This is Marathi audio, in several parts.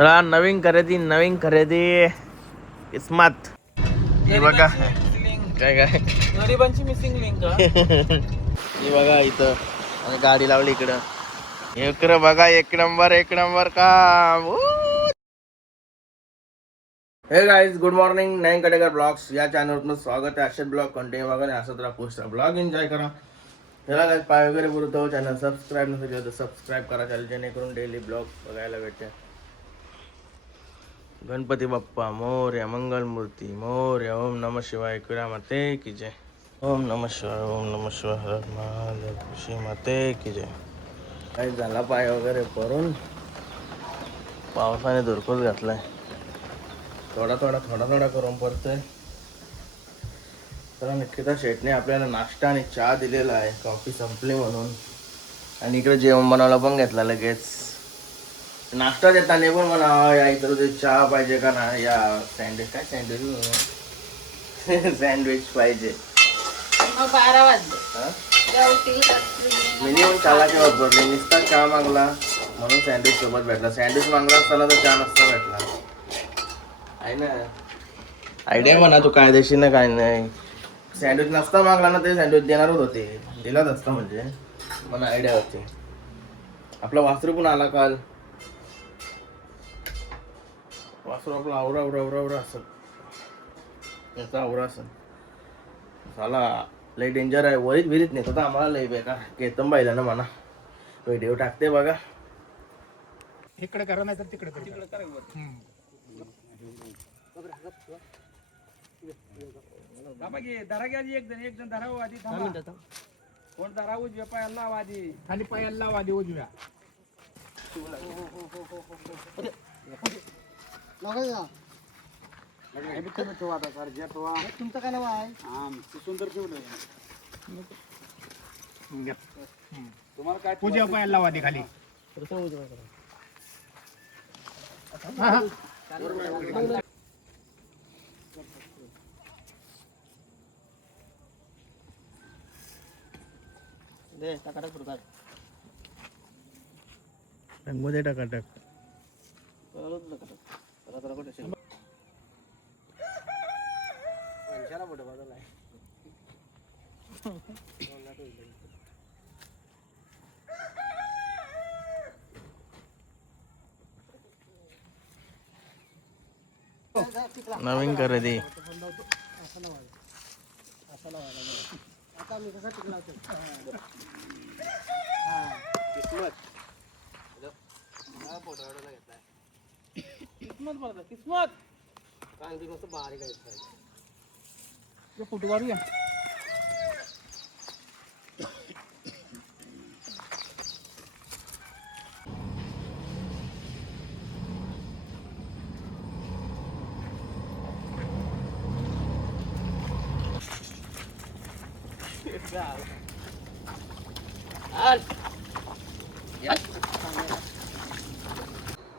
नवीन खरेदी किस्मत. हे बघा काय काय गरिबांची मिसिंग लिंक. हे बघा इथं आणि गाडी लावली इकडं. इकडं बघा एक नंबर काम. Hey guys, good morning. Nayan Katekar blogs या चॅनलवर स्वागत आहे. असेच ब्लॉग कंटिन्यू बघा, असं राहा, पोस्ट ब्लॉग एन्जॉय करा. त्याला काय पाय वगैरे पुरतो. चॅनल सबस्क्राईब नसेल तर सबस्क्राईब करा चॅनल, जेणेकरून डेली ब्लॉग बघायला भेटेल. गणपती बाप्पा मोरया, मंगलमूर्ती मोरया. ओम नमः शिवाय. कुरा माते की जय. ओम नमः शिवाय, ओम नमः शिवाय. हर महादेव, खुशी माते की जय. काही झाला पाय वगैरे भरून, पावसाने धुरकूस घातलाय. थोडा करून पडतोय. तर निकिता शेटने आपल्याला नाश्ता आणि चहा दिलेला आहे, कॉफी संपली म्हणून. आणि इकडे जेवण बनवायला पण घेतला लगेच. नाश्ता देताना पण म्हणा या इतर चहा पाहिजे का ना, या सँडविच सँडविच पाहिजे. 12 वाजले. मिनिमम चहाची वापरली. नुसता चहा मागला म्हणून सँडविच सोबत भेटला. सँडविच मागला असताना तर चहा नसता भेटला. आहे ना आयडिया म्हणा तू कायदेशीर ना काय नाही. सँडविच नसता मागला ना ते सँडविच देणारच होते, दिलाच असता म्हणजे मला आयडिया होती. आपला वासरू पण आला काल. वासरू आपला आवरा असत याचा आवरा असत झाला. लई डेंजर आहे. वरीत विरीत नेत होता आम्हाला. लई बेकार केतन पाहिलं ना म्हणा. व्हिडिओ टाकते बघा. इकडे करा नाही तर तिकडे करा. धरा घ्या एक जण धराव आधी. कोण धरा उजव्या पायाला लावा आधी. खाली पायाला लावा आधी उजव्या. तुमचं काय नाव आहे? सुंदर ठेवलं. तुम्हाला काय उजव्या पायाला लावा आधी खाली. मध्ये टाकाटक. नवीन खरेदी. किस्मत फोटो काढूया.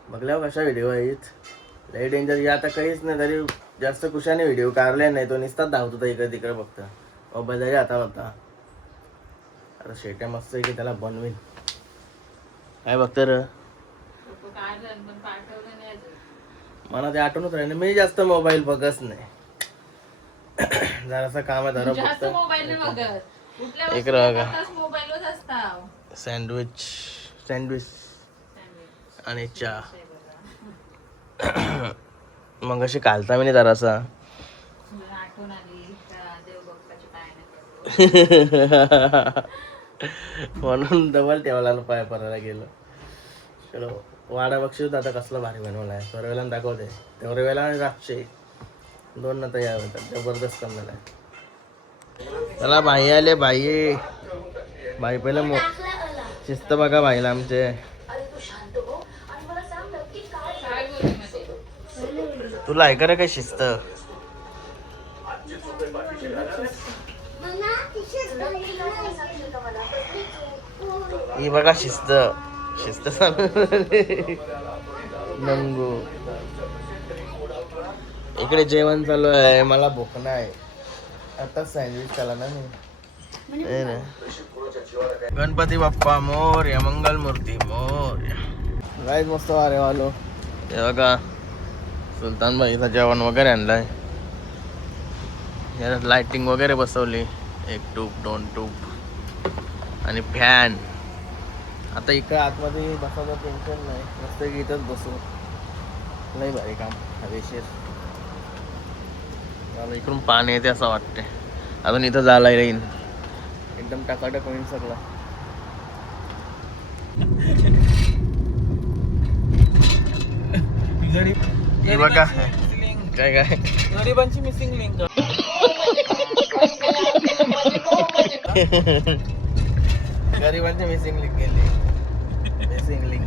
बघल्यावर कशा व्हिडिओ आहेत. लई डेंजर. या आता काहीच नाही तरी जास्त कुशाने व्हिडिओ काढले नाही. तो नुसताच धावत होता इकडे तिकडे फक्त. मोबाईल तरी आता होता. आता शेट्या मस्त आहे की त्याला बनवीन. काय बघतं र मला ते आठवणच राहिले. मी जास्त मोबाईल बघत नाही. जरासा काम आहे धरा फक्त. एक सँडविच आणि चहा. मग अशी कालता मी नाही जरासा. म्हणून डबल ठेवायला पाय परायला गेलो. चलो वाडा बक्षीस होता आता कसला भारी बनवला आहे. परवेला दाखवते तेवढ्या वेळेला आणि रातचे 2 नंतर या होतात. जबरदस्त काम झाला. चला बाई आले. बाई पहिलं शिस्त बघा बाईला आमचे. तुला ऐका रे काय शिस्त. ही बघा शिस्त नंगू. इकडे जेवण चालू आहे. मला भूक नाही. आता सँडविच खाला ना मी. गणपती बाप्पा मोरया, मंगलमूर्ती मोरया. गाईज मस्त वारे वालो. हे बघा सुलतान भाईचं जेवण वगैरे आणलंय. लाइटिंग वगैरे बसवली, 1 ट्यूब 2 ट्यूब आणि फॅन. आता इकडे आतमध्ये बसायचं टेन्शन नाही, मस्त इथंच बसू. लय भारी काम हवेशीर. मला इकडून पाणी येते असं वाटते. अजून इथं जायला येईन, एकदम टकाटक होईल सगळं. हे बघा काय काय गरिबांची मिसिंग लिंक. गरिबांची मिसिंग लिंक गेली. Missing link.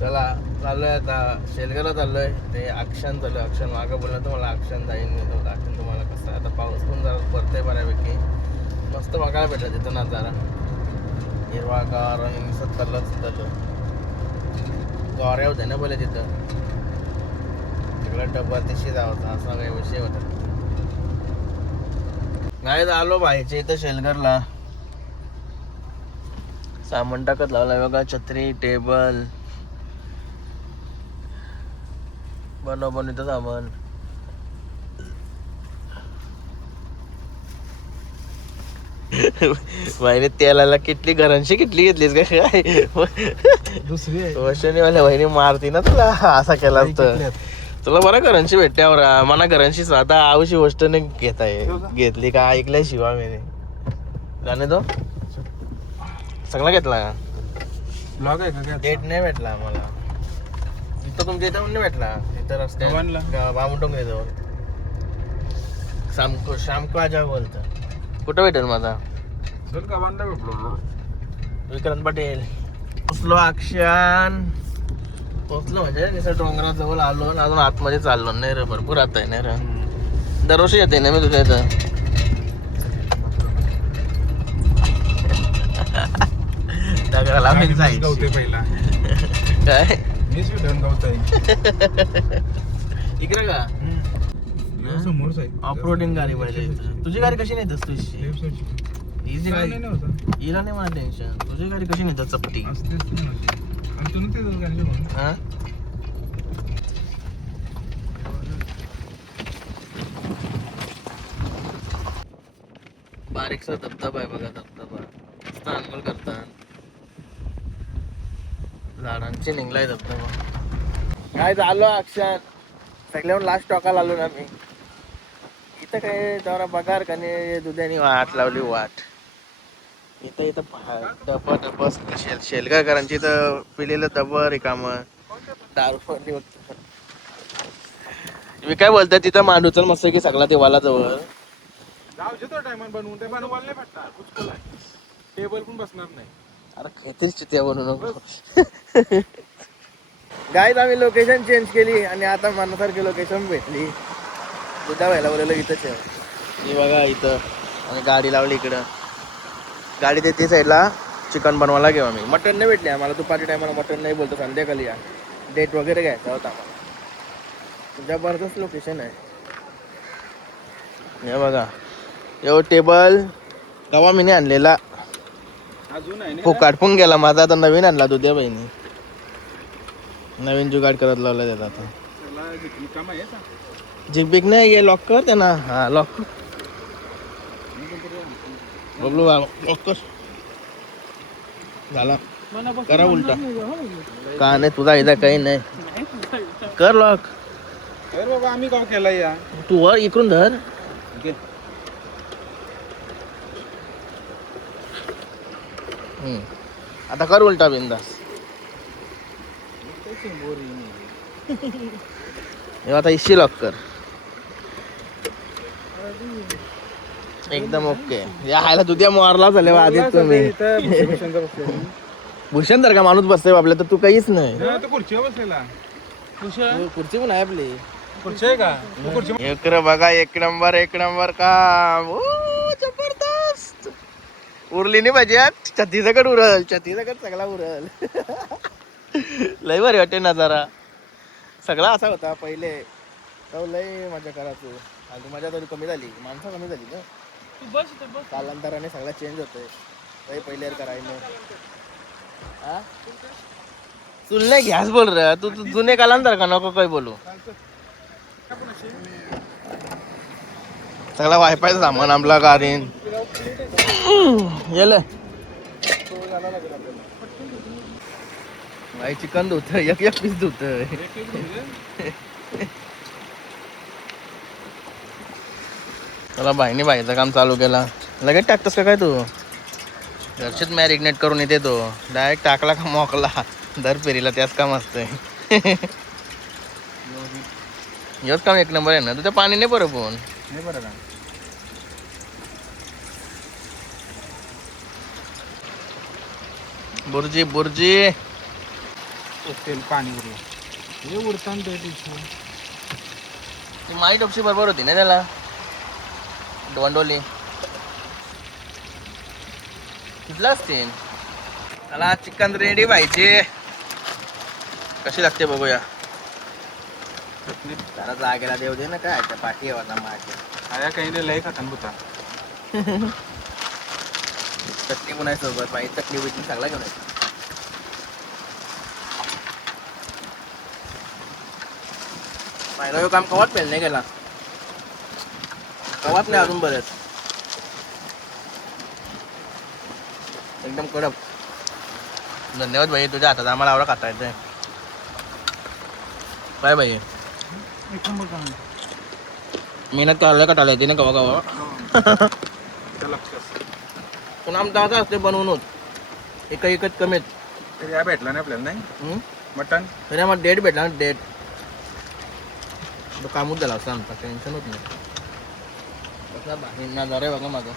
चला चाललोय आता शेलगावला चाललोय. ते अक्षण चालू आहे. अक्षण मागं बोलला तर मला अक्षण जाईन मी. तो दाखवेन तुम्हाला कसं. आता पाऊस पण जरा पडतंय बऱ्यापैकी. मस्त बघायला भेटत तिथं नजारा. हिरवागार आणि निसत चाललं. गौऱ्या होत्या ना बोले तिथं. तिकडं डब्बा तिशी जावं असा काही विषय होता. नाही आलो बाहेरच्या इथं शेलगरला. सामान टाकत लावलाय बघा. छत्री, टेबल बनवतं सामान. वाहिनी तेलाला किटली घरांशी किटली घेतलीस काय? दुसरी वशनीवाल्या वहिनी मारती ना तुला असा केला तर. तुला बरं घरांशी भेटल्यावर मला घरांशी साधा आवशी गोष्ट नाही घेता घेतली का ऐकल्याशिवाय मी जाणे तो सगळा घेतला का? ब्लॉग आहे का? डेट नाही भेटला आम्हाला. इथं तुमच्या इथं नाही भेटला. इथं रस्त्यात बामुटोंग जवळ शामको आजा बोलतं. कुठं भेटेल माझा? विक्रांत पटेल. पोचलो अक्षान. पोचलो म्हणजे निसर्ग डोंगराजवळ आलो आणि अजून आतमध्ये चाललो नाही रे. भरपूर आता आहे ना रे. दरवर्षी येते ना मी तुझ्या इथं. पहिला काय मीच गवत इकडे का समोर ऑफरोडिंग गाडी पाहिजे. तुझी गाडी कशी नाही तुझी इझी गाडी हिला नाही मला टेन्शन. तुझी गाडी कशी नाही चपटी. हा बारीकसा धबधबा आहे बघा. धबधबा मस्त अंघोळ करतात. झाडांची निघलाय धबधबा. काय झालो अक्षर सगळ्यावर लास्ट टॉकाला आलो ना मी. इथं काय जरा बघार का नाही दुधानी वाट लावली वाट. इथं डब शेलगावकरांची इथं पिलेलं डब रिकाम दारू मी काय बोलतोय तिथं मांडू चल मस्त की सगळा ते वाला जवळ टेबल पण बसणार नाही. अरे काहीतरीच त्या बनवू नको. गाईज आम्ही लोकेशन चेंज केली आणि आता मनासारखी लोकेशन भेटली. दुधा व्हायला बोललेलं इथंच आहे. हे बघा इथं आणि गाडी लावली इकडं. गाडी देते साईडला चिकन बनवायला घेऊ आम्ही. मटन नाही भेटले आम्हाला. दुपारच्या टायमाला मटन नाही बोलतो. संध्याकाळी या डेट वगैरे घ्यायचा होता आम्हाला. जबरदस्त लोकेशन आहे. हे बघा यो टेबल कवा मी नाही आणलेला. अजून आहे फुकाट पण गेला माझा. आता नवीन आणला दुध्या बहिणी. नवीन जुगाड करत लावला त्यात आता. जिगबिग नाही ये लॉक कर त्यांना. हा लॉक बबलू लॉक कर. झाला करा उलटा. का नाही तुझा इथं काही नाही. कर लॉक. बाबा आम्ही का केला या. तू वर इकडून धर. आता कर उलटा बिंदास. आता इशी लॉक कर. एकदम ओके. या हायला तुझ्या मारला झाले आधीच तुम्ही. भूषण तर का माणूस बसतोय आपल्या तर तू काहीच नाही. खुर्चीवर बसलेला. खुर्ची पण आहे आपली. खुर्ची आहे का? एक बघा एक नंबर काम. जबरदस्त. उरली नाही पाहिजे. छत्तीसगड उरल. छत्तीसगड सगळा उरल. लय भारी वाटते नजारा. सगळा असा होता पहिले. लय मजा करायचो. आणि मजा तरी कमी झाली. माणसं कमी झाली ना. कालांतराने सगळा चेंज होतोय. पहिले करायला तुला घ्यास बोल र तू तू जुने कालांतर का नको काय बोलू सगळा वायफायचा सामान आपला गाडीन येल भाई चिकन धुत एक एक पीस धुत मला भाईने भाईचं काम चालू केला लगेच टाकतोस का काय तू घरचेच मॅरिनेट करून येते तो डायरेक्ट टाकला का मोकला दर फेरीला त्याच काम असतंय हेच काम एक नंबर आहे ना तुझ्या पाणी नाही बरं पण नाही बरं का बुर्जी बुर्जी तेल पाणी उरलं हे उडताना ते ती माझी टोपशी बरोबर होती ना त्याला डोंडोली कुठला असतील त्याला चिकन रेडी व्हायचे कशी लागते बघूया त्याला जागेला देऊ दे ना काय त्या पाठी वाला माझ्या आया काही लय खातान बुता चटणी बनाय सोबत पाहिजे चटणी बिटणी सगळा घेऊन येतो माझं काम कवाच पेल नाही गेला कवाच नाही अजून बरेच एकदम कडक धन्यवाद भाई तुझ्या हातात आम्हाला आवडा खाता येते काय भाई एक नंबर काम मेहनत करायला कटायला येते ना कवा कवा लक्षात पण आमचा असं असते बनवून एकच कमीत तरी या भेटला नाही आपल्याला नाही मटन तरी आम्हाला डेट भेटला ना डेट तो कामच झाला असं आमचा टेन्शन होत नाही कसला बाहेर नजारा आहे बघा माझा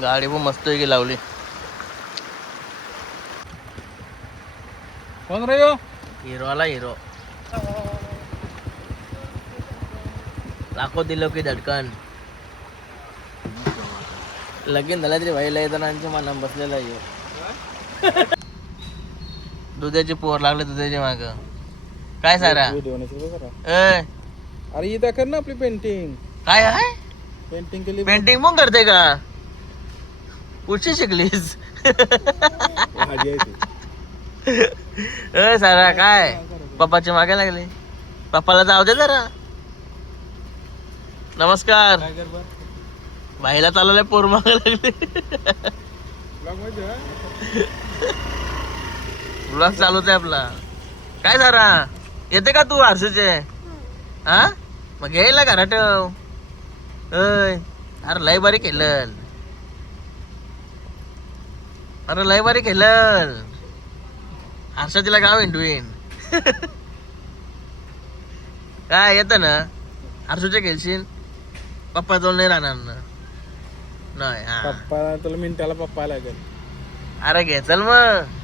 गाडी पण मस्त की लावली कोण रे यो हिरो आला हिरो लाखो दिलो की धडकन लगीन झाला तरी भाई लय जणांच्या मनात बसलेला आहे दुधाची पोर लागले दुधाच्या माग काय सारा ए अरे इथं कर ना आपली पेंटिंग काय आहे पेंटिंग केली पेंटिंग पण करते का कुठची शिकलीस ए सारा काय पप्पाची मागे लागली पप्पाला जाऊ दे जरा नमस्कार काय कर बा भाईला चालवलंय पोर मागे लागली ब्लॉग चालूच आहे आपला काय सारा येते का तू आरसूचे हा मग घ्यायला घरा ठेव अय अरे लय बारी केलं अरे लय बारी केलं आरसा तिला गाव इंडवीन काय येतं ना आरसूचे खेळशील पप्पा जवळ नाही राहणार ना नाही हा पप्पा तुला मिनिटाला पप्पा लागेल अरे घे चल मग